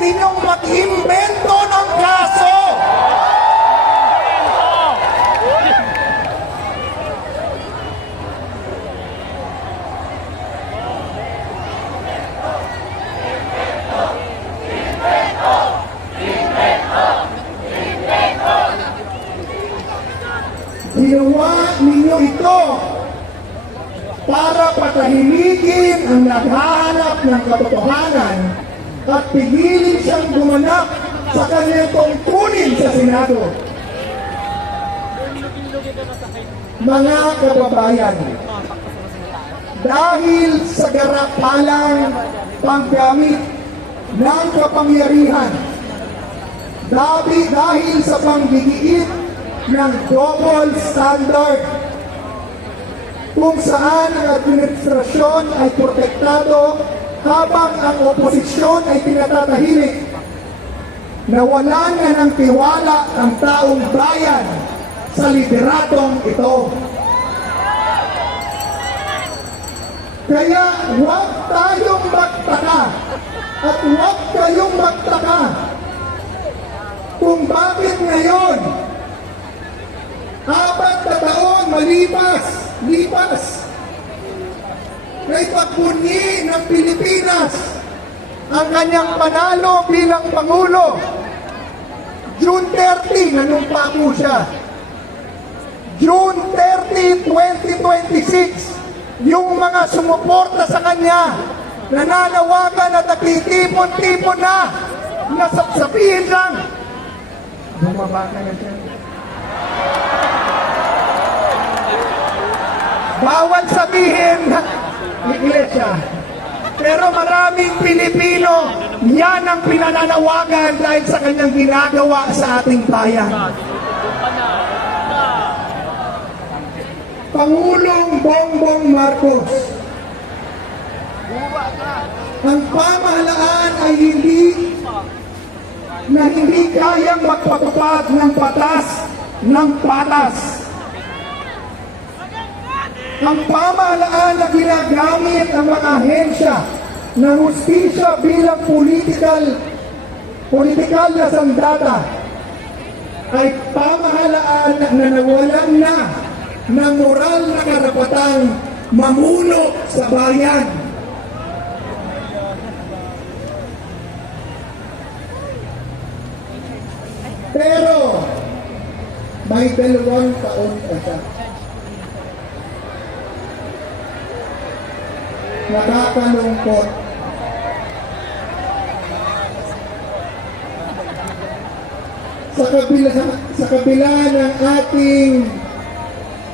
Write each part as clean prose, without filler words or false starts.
ninyong mag-imbento ng kaso. Ginawa ninyo ito para patahimikin ang naghahanap ng katotohanan at pigilin siyang gumanap sa kanyang tungkulin sa Senado. Mga kababayan, dahil sa garapalang paggamit ng kapangyarihan, dahil sa panggigiit ng double standard, kung saan ang administrasyon ay protektado habang ang oposisyon ay pinatatahimik, nawalan na ng tiwala ang taong bayan sa lideratong ito. Kaya huwag tayong magtaka at huwag kayong magtaka kung bakit ngayon, 4 na taon lipas, na ipagbunyi ng Pilipinas ang kanyang panalo bilang Pangulo. June 30, nanumpa po siya. June 30, 2026, yung mga sumuporta sa kanya, nananawagan at nagtitipon-tipon na nasapsapihin lang. Bumaba ka na dyan. Bawal sabihin ng iglesia. Pero maraming Pilipino, yan ang pinananawagan dahil sa kanyang ginagawa sa ating bayan. Pangulong Bongbong Marcos, ang pamahalaan ay hindi kayang magpatupad ng batas ng patas. Ang pamahalaan na ginagamit ang mga ahensya ng hustisya bilang politikal na sandata ay pamahalaan na nawalan na ng moral na karapatang mamuno sa bayan. Pero may 2 taon pa siya. Nakakalungkot. Sa kabila ng ating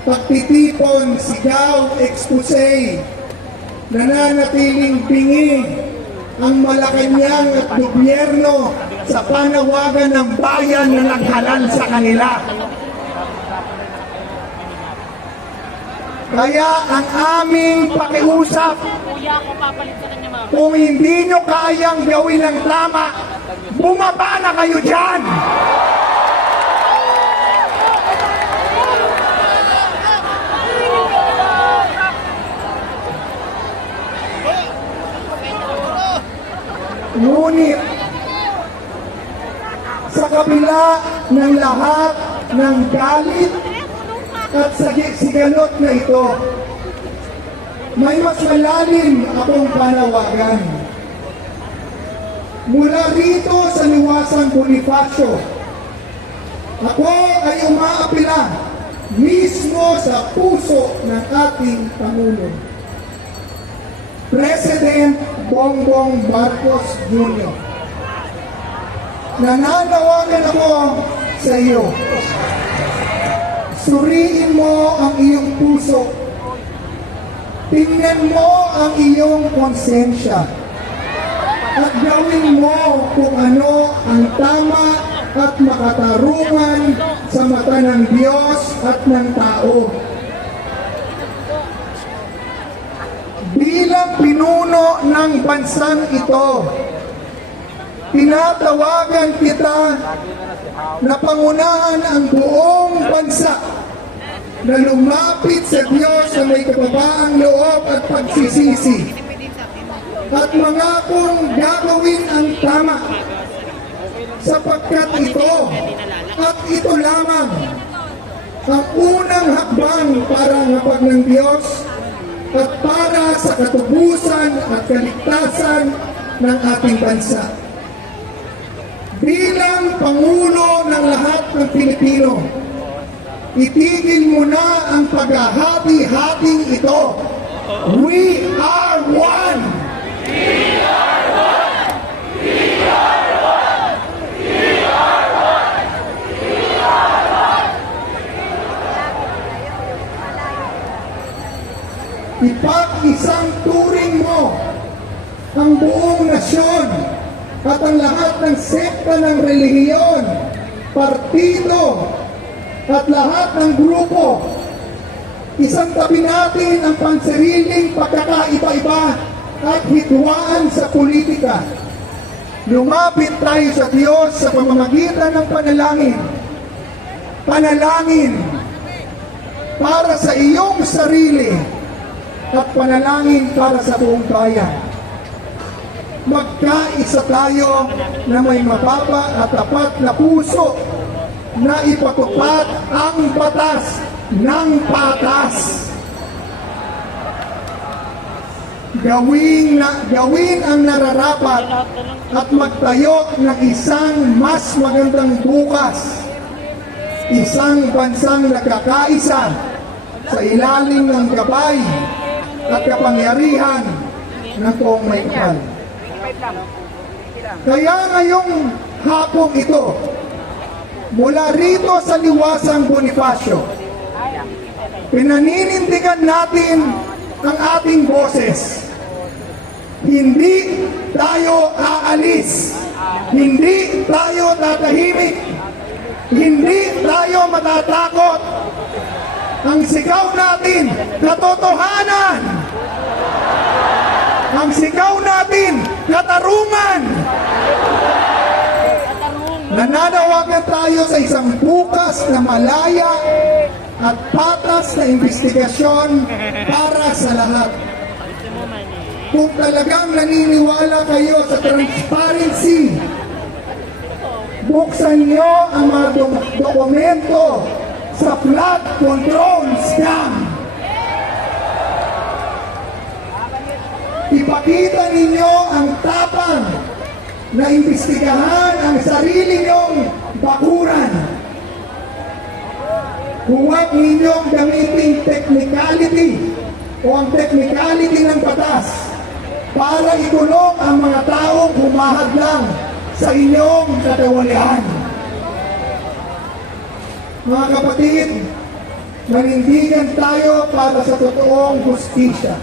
pagtitipon, sigaw, expose, nananatiling bingi ang Malacanang at gobyerno sa panawagan ng bayan na naghalal sa kanila. Kaya ang aming pakiusap, kung hindi nyo kayang gawin ang tama, bumaba na kayo dyan! Ngunit, sa kabila ng lahat ng galit at sigalot na ito, may mas malalim akong panawagan. Mula rito sa Liwasang Bonifacio, ako ay umaapila mismo sa puso ng ating Pangulo, President Bongbong Marcos Jr. Nananawagan ako sa iyo. Suriin mo ang iyong puso. Tingnan mo ang iyong konsensya. At gawin mo kung ano ang tama at makatarungan sa mata ng Diyos at ng tao. Bilang pinuno ng bansang ito, tinatawagan kita na pangunahan ang buong bansa na lumapit sa Diyos sa may kababaang loob at pagsisisi. at mangakong gagawin ang tama sapagkat ito at ito lamang ang unang hakbang para ngapag ng Diyos at para sa katubusan at kaligtasan ng ating bansa. Bilang Pangulo ng lahat ng Pilipino, itigil mo na ang paghahati-hating ito. We are one! Ipag-isang turing mo ang buong nasyon at ang lahat ng sekta ng relihiyon, partido, at lahat ng grupo. Isang tabi natin ang pansariling pagkakaiba-iba at hidwaan sa politika. Lumapit tayo sa Diyos sa pamamagitan ng panalangin. Panalangin para sa iyong sarili at panalangin para sa buong bayan. Magkaisa tayo na may mababa at tapat na puso na ipatupad ang batas ng patas. Gawin ang nararapat at magtayo ng isang mas magandang bukas. Isang bansang nagkakaisa sa ilalim ng gabay at kapangyarihan ng Poong May Kapal. Kaya ngayong hapong ito, mula rito sa Liwasang Bonifacio, pinaninindigan natin ang ating boses. Hindi tayo aalis. Hindi tayo tatahimik. Hindi tayo matatakot. Ang sigaw natin, katotohanan. Ang sigaw natin, katarungan. Nananawagan tayo sa isang bukas na malaya at patas na investigasyon para sa lahat. Kung talagang naniniwala kayo sa transparency, buksan niyo ang mga dokumento sa flood control scam. Ipakita ninyo ang tapang na imbestigahan ang sarili niyong bakuran. Huwag ninyong gamitin technicality o ang technicality ng batas para ikulong ang mga taong humahadlang sa inyong katawalian. Mga kapatid, manindigan tayo para sa totoong hustisya.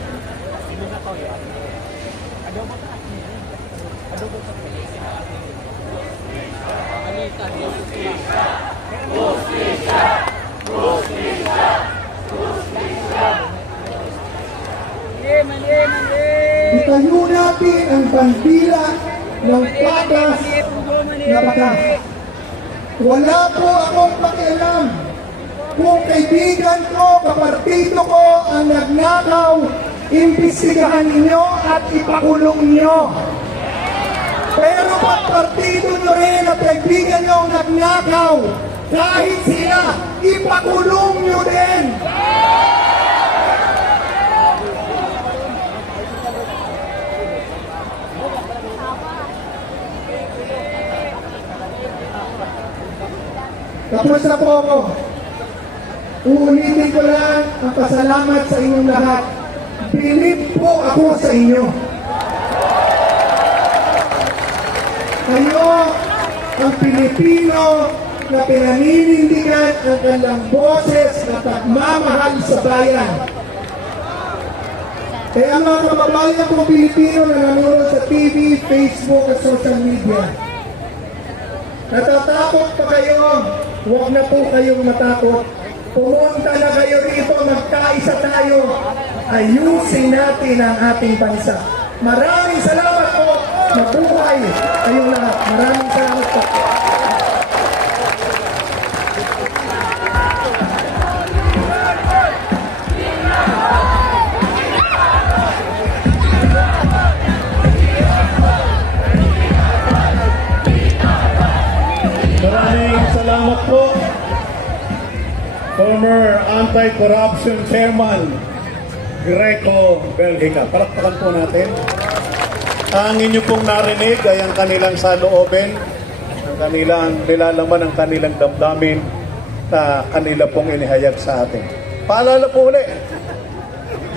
Itayo natin ang bandila ng patas na batas. Wala po akong pakialam kung kaibigan ko, kapartido ko ang nagnakaw, imbestigahan ninyo at ipakulong nyo. Pero pag partido nyo rin at kaibigan nyo ang nagnakaw, kahit sila, ipakulong nyo din. Tapos na po ako. Uulitin ko lang ang pasalamat sa inyong lahat. Bilib po ako sa inyo. Kayo ang Pilipino na pinaninindigan ang kanilang boses na pagmamahal sa bayan. Kaya mga kababayan kong Pilipino na nanonood sa TV, Facebook at social media, natatakot pa kayo? Huwag na po kayong matakot. Pumunta na kayo rito, magkaisa tayo. Ayusin natin ang ating bansa. Maraming salamat po. Mabuhay kayong lahat. Maraming salamat po. former anti-corruption chairman, Greco Belgica. Palakpakan po natin. Ang inyo pong narinig ay ang kanilang saloobin, ang kanilang nilalaman, ang kanilang damdamin na kanila pong inihayag sa atin. Paalala po ulit,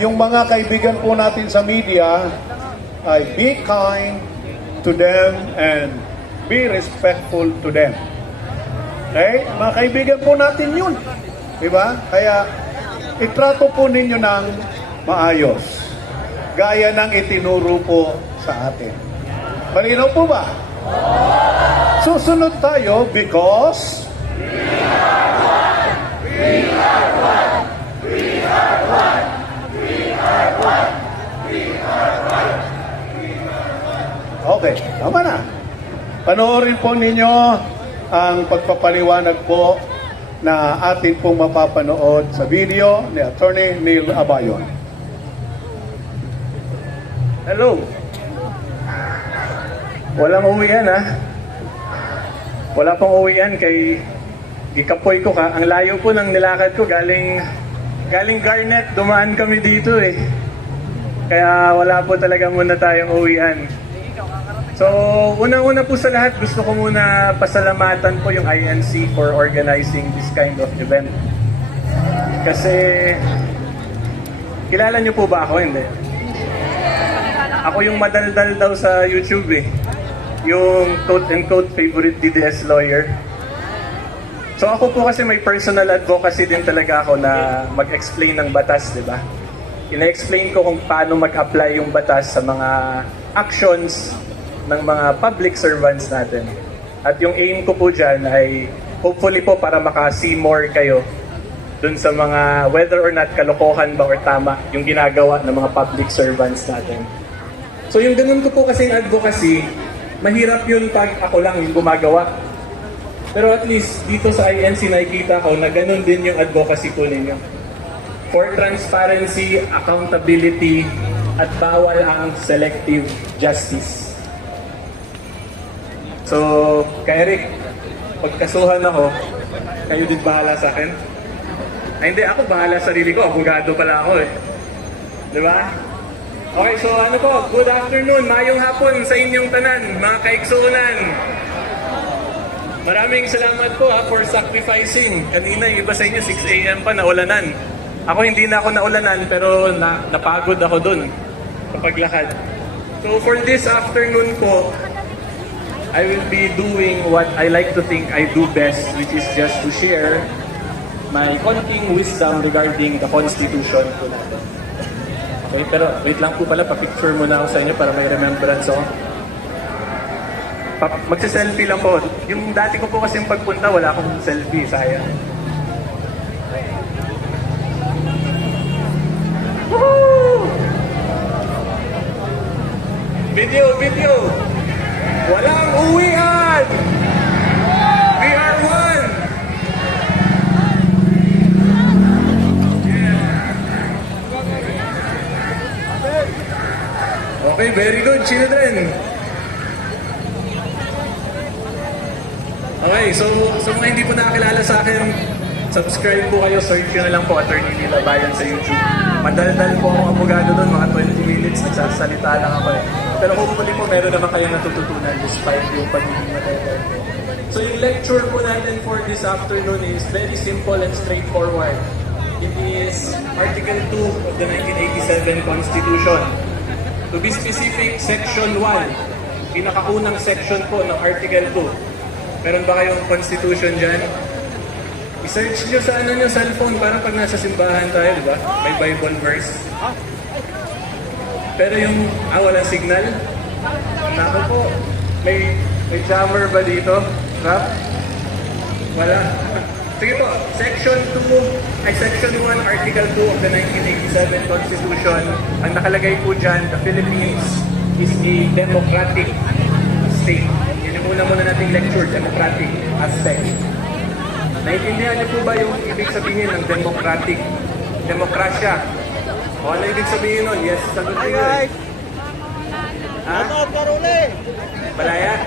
yung mga kaibigan po natin sa media ay be kind to them and be respectful to them. Okay? Mga kaibigan po natin yun. Diba? Kaya itrato po ninyo ng maayos. Gaya ng itinuro po sa atin. Malinaw po ba? Susunod tayo because okay, tama na. Panoorin po ninyo ang pagpapaliwanag po na atin pong mapapanood sa video ni Attorney Neil Abayon. Hello. Walang uwian ha. Wala pang uwian kay Gikapoy ko ka. Ang layo po ng nilakad ko galing Garnet. Dumaan kami dito eh. Kaya wala po talaga muna tayong uwian. So, unang-una po sa lahat, gusto ko muna pasalamatan po yung INC for organizing this kind of event. Kasi, kilala niyo po ba ako? Hindi. Ako yung madaldal daw sa YouTube eh. Yung quote-and-quote favorite DDS lawyer. So ako po kasi may personal advocacy din talaga ako na mag-explain ng batas, di ba? Ina-explain ko kung paano mag-apply yung batas sa mga actions ng mga public servants natin. At yung aim ko po dyan ay hopefully po para maka-see more kayo dun sa mga whether or not kalokohan ba or tama yung ginagawa ng mga public servants natin. So yung ganun ko po kasing advocacy, mahirap yun pag ako lang yung gumagawa. Pero at least dito sa INC nakikita ko na ganun din yung advocacy po ninyo. For transparency, accountability, at bawal ang selective justice. So, kay Eric, pagkasuhan ako, kayo din bahala sa akin? Ay hindi, ako bahala sa sarili ko. Abogado pala ako eh. Di ba? Okay, so ano po, good afternoon, mayong hapon sa inyong tanan, mga kaiksuunan. Maraming salamat po for sacrificing. Kanina yung iba sa inyo, 6 a.m. pa naulanan. Ako hindi na ako naulanan, pero napagod ako dun sa paglakad. So for this afternoon po, I will be doing what I like to think I do best, which is just to share my konting wisdom regarding the Constitution po natin. Okay, pero wait lang po pala, pa-picture muna ako sa inyo para may remembrance ako. Magsa-selfie lang po. Yung dati ko po kasi yung pagpunta, wala akong selfie, sayang. Woohoo! Video! Walang uwian! We are one! Okay, very good, children. Okay, so sa mga hindi po nakakilala sa akin, subscribe po kayo, search nyo na lang po Attorney Neil Abayon sa YouTube. Madaldal po akong abogado doon, mga 20 minutes, nagsasalita lang ako eh. Pero hopefully po meron naman kayong natututunan despite yung pagiging madaldal po. So yung lecture po natin for this afternoon is very simple and straightforward. It is Article 2 of the 1987 Constitution. To be specific, Section 1, pinakaunang section po ng Article 2. Meron ba kayong constitution dyan? I-search nyo sa cellphone, parang pag nasa simbahan tayo, di ba? May Bible verse. Pero yung, walang signal? Nako po, may jammer ba dito? Rap? Wala. Sige po, Section 1, Article 2 of the 1987 Constitution. Ang nakalagay po dyan, the Philippines is a democratic state. Una muna nating lecture, democratic aspect. Naintindihan niyo po ba yung ibig sabihin ng democratic? Demokrasya. O ano ibig sabihin nun? Yes, sagot niyo. Ha? Balaya?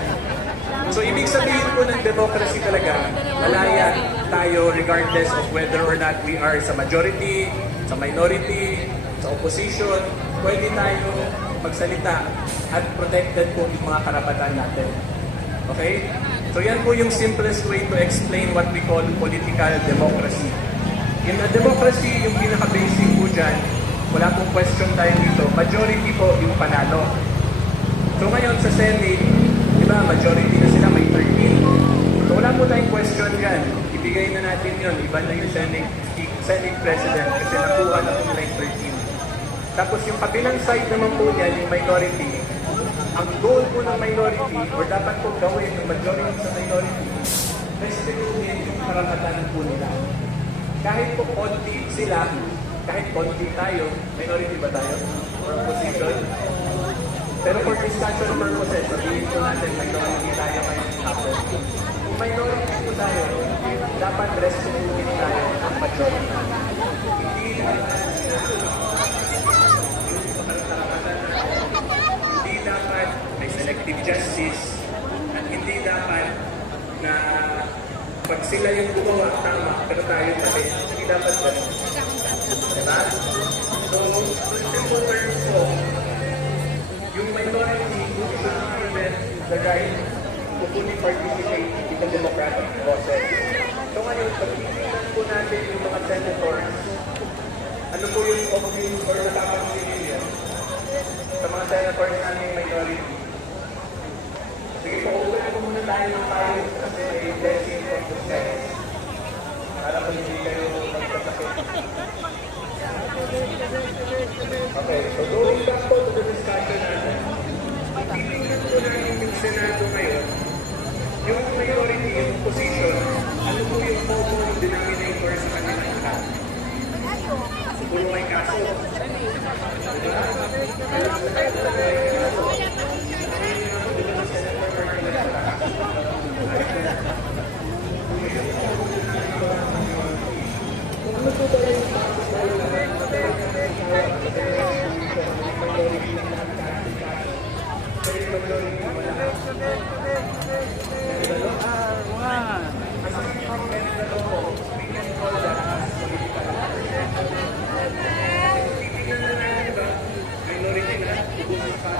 So ibig sabihin po ng democracy talaga, malaya tayo regardless of whether or not we are sa majority, sa minority, sa opposition, pwede tayo magsalita at protected po yung mga karapatan natin. Okay? So yan po yung simplest way to explain what we call political democracy. In a democracy, yung pinaka-basic po dyan, wala pong question tayo dito, majority po yung panalo. So ngayon sa Senate, di ba, majority na sila, may 13. So wala po tayong question yan. Ibigay na natin yun, iba na yung Senate President kasi nakuha na po nila yung 13. Tapos yung kabilang side naman po niya, yung minority, ang goal po ng minority, or dapat po gawin yung majority sa minority, respetuhin yung karapatan po nila. Kahit po konti sila, kahit konti tayo, minority ba tayo? Or opposition? Pero for discussion purposes, sabihin po natin, minority tayo ngayon hapon. Kung minority po tayo, dapat respetuhin tayo ang majority. Hindi dapat may selective justice at hindi dapat na pag sila yung gumawa, tama, pero tayo tabi. Hindi dapat ganun. Diba? So, in simple terms po, yung minority should prevent the right to fully participate in the democratic process. So ngayon, pag titignan po natin yung mga senators, ano po yung obvious or nakapagpilihan sa mga senators nating minority? Sige po, ulan po muna tayo ng tayo kasi may blessing from the Senate. Para po hindi kayo magkasakit. Okay, so going back po to the discussion natin, titignan po natin yung Senado ngayon, yung minority, yung opposition, ano po yung common denominator sa kanilang lahat? Puro may kaso. Diba?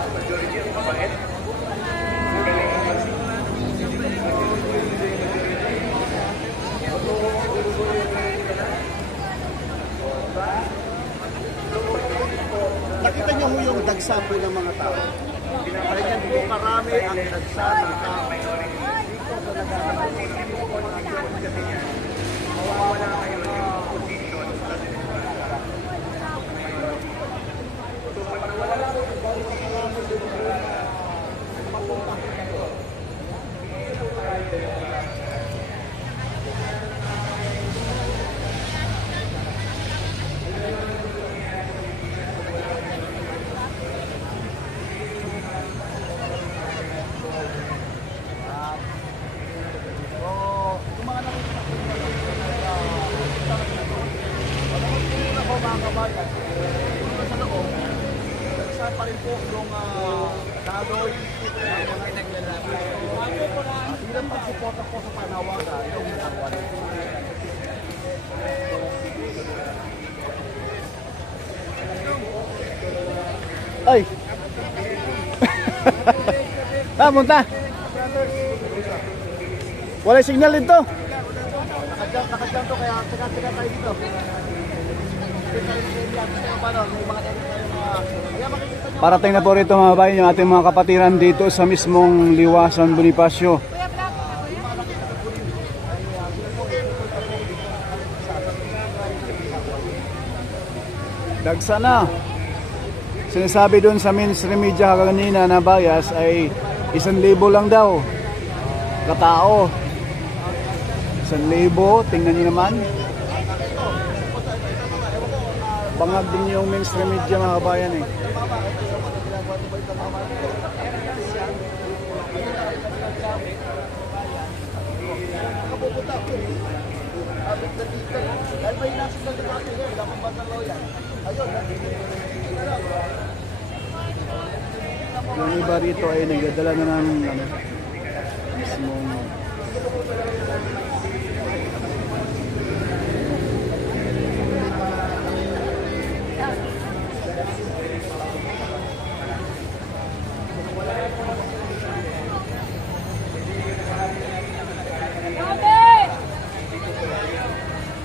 Majority ang mabait. Nakita niyo ho yung dagsa po ng mga tao. Ganyan po karami ang dagsa ng tao. Dito sa nagkakaroon. Mawawala ngayon yung opposition sa so pag nawala po yung opposition mapunta ko kayo. Mga kabayan, dito sa loob, isa pa rin po yung daloy ng mga naglalaki. Bilang pagsuporta po sa panawagan, yung nakawan. Ay! Punta! Wala signal dito. Nakadyan to, kaya tiga-tiga tayo dito. Parating na po rito mga bayan yung ating mga kapatiran dito sa mismong Liwasan Bonifacio. Dagsa na. Sinasabi doon sa mainstream media kanina na bias ay 1,000 lang daw katao. 1,000, tingnan niyo naman. Bangag din yung mainstream media mga kabayan eh. Yung iba rito ay nagdadala na ng mismong